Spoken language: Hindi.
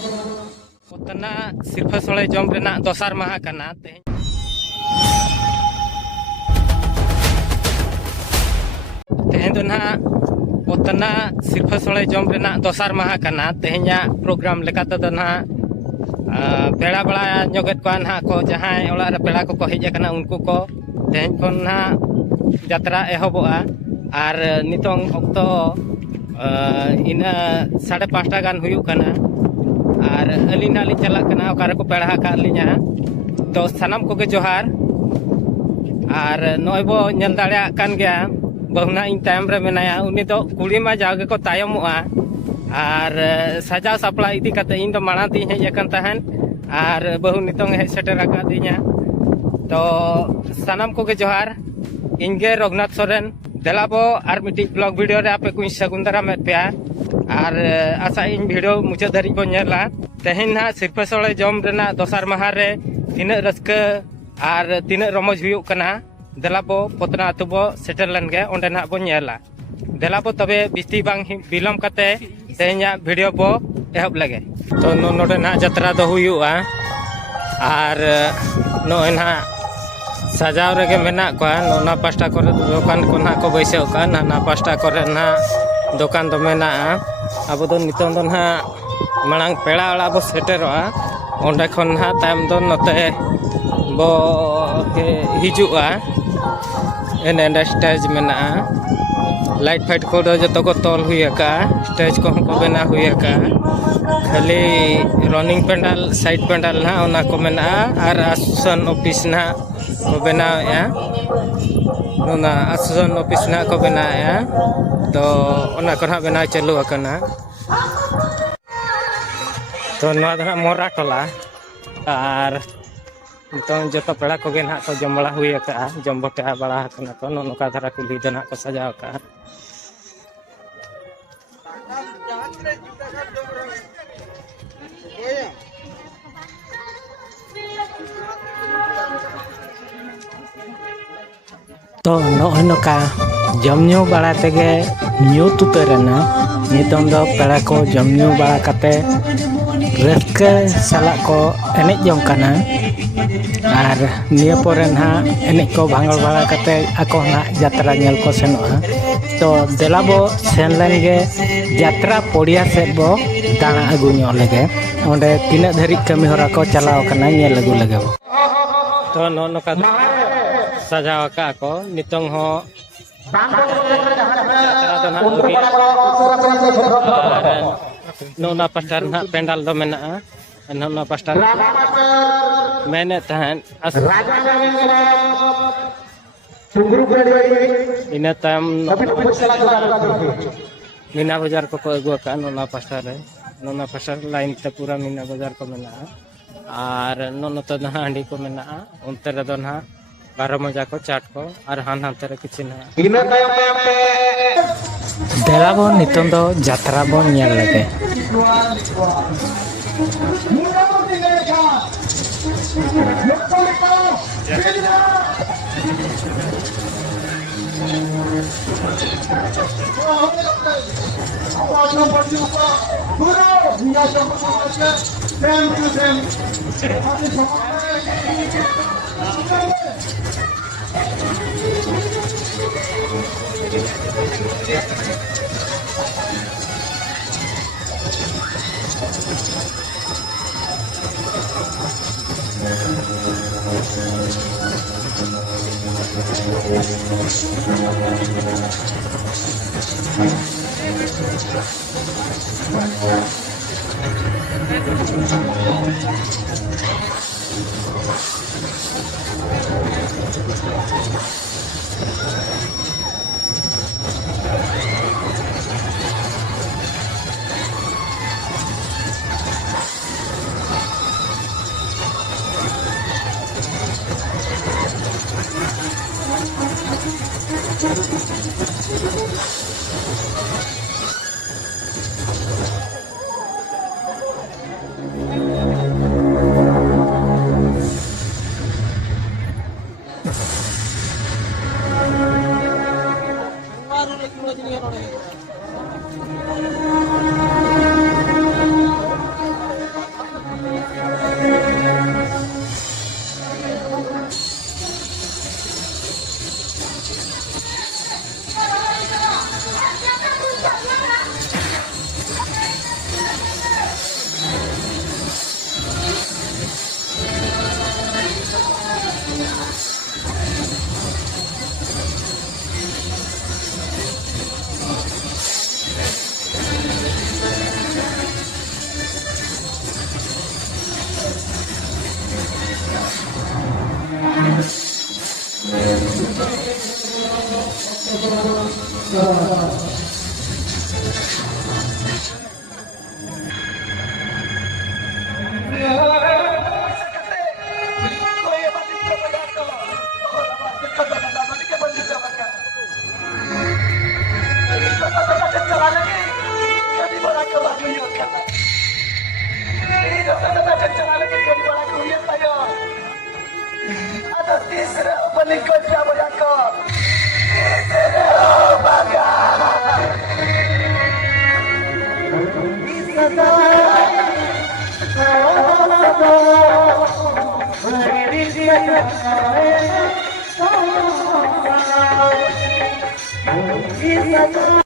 उतना सिर्फ सोले जम रेना दोसार माहा कना तेहें दो ना उतना सिर्फ सोले जम रेना दोसार माहा कना तेहेंया प्रोग्राम लेकाते दो ना पेड़ा बड़ा जोगेत को ना को जहां ओला रे पेड़ा को हेज कना उनको को तेहें खन ना यात्रा एहबोआ और नितोंग अक्तो इना 5:30 गान हुयु कना और अलीना ली चला कना ओकारे को पेड़ा का लिया तो सनम को के जोहार और नय बो नेल दाड़ा कान गया बहुना इन टाइम रे मेनाया उनी तो कुड़ी मा जागे को तायमोआ और सजा सपड़ा इदी कते इन तो माना ती हेज अकन तहन और बहु नितोंग हेज सेटर का दिया तो सनम को के जोहार इनगे रघुनाथ सोरेन देलाबो और मिट्टी ब्लॉग वीडियो रे आपे कुछ सगुन दारा में पे और आशा इन वीडियो मुझे धरी बो नेला तेहेन ना सिरफे सोले जम रेना दोसार माहा रे तिना रस्क और तिना रमज हुयु कना देलाबो पतना अतुबो सेटल लनगे ओंडे ना बो नेला देलाबो तबे बिस्ती बांग बिलम कते तेहेन्या वीडियो बो एहब लगे तो नोडे ना यात्रा दो हुयुआ और नोय ना सजाव रेगे मेना को ना पास्टा करे दुकान को ना को बैसे का ना पास्टा करे ना दुकान दो मेना अब दो नितों दो ना मांग पेड़ा वाला बो सेटेरोआ ओंडे खन ना तायम दो नते बो हिजुआ एने स्टेज मेना लाइट फाइट को जो को तोल हुआ स्टेज को हमको बना हुआ खाली रनिंग पेंडाल साइड पेंडाल ना ओना को मेना और आसन ऑफिस ना को बनाया ओना आसन ऑफिस ना को बनाया तो ओना को ना बना चालू अकना तो नवा दना मोरा टोला और तो जो पेड़ा को ना को जम बड़ा हुई जम बटा बड़ा को नौका धारा कुली दना को सजाव का तो नौका जमू बड़ा तेगे ᱧᱩᱛ उतरना नितों दो पेड़ा को जमू बड़ा कते रस्के साला को एनेज जम कना और निया पोरे ना एनेज को भांगल बड़ा कते आको ना यात्रा नेल को सेनोआ तो देलाबो सेन लेनगे यात्रा पड़िया से बो दाना अगु ᱧᱚᱜ लगे ओंडे तिना धरी कमी होरा को चलाव कना नेल लगु लगे तो नोका सजाव का को नितों हो नोना पास्टर ना पेंडाल दो मेना नोना पास्टर मैंने तहन इन तम मीना बाजार को अगुआ का नोना पास्टर लाइन ते पूरा मीना बाजार को मेना और नोनो तो ना हांडी को मेना उनते रे दो ना 12 मजा को चाट को और हान हानते रे किछि ना देलाबो नितों दो यात्रा बो नेल लगे He's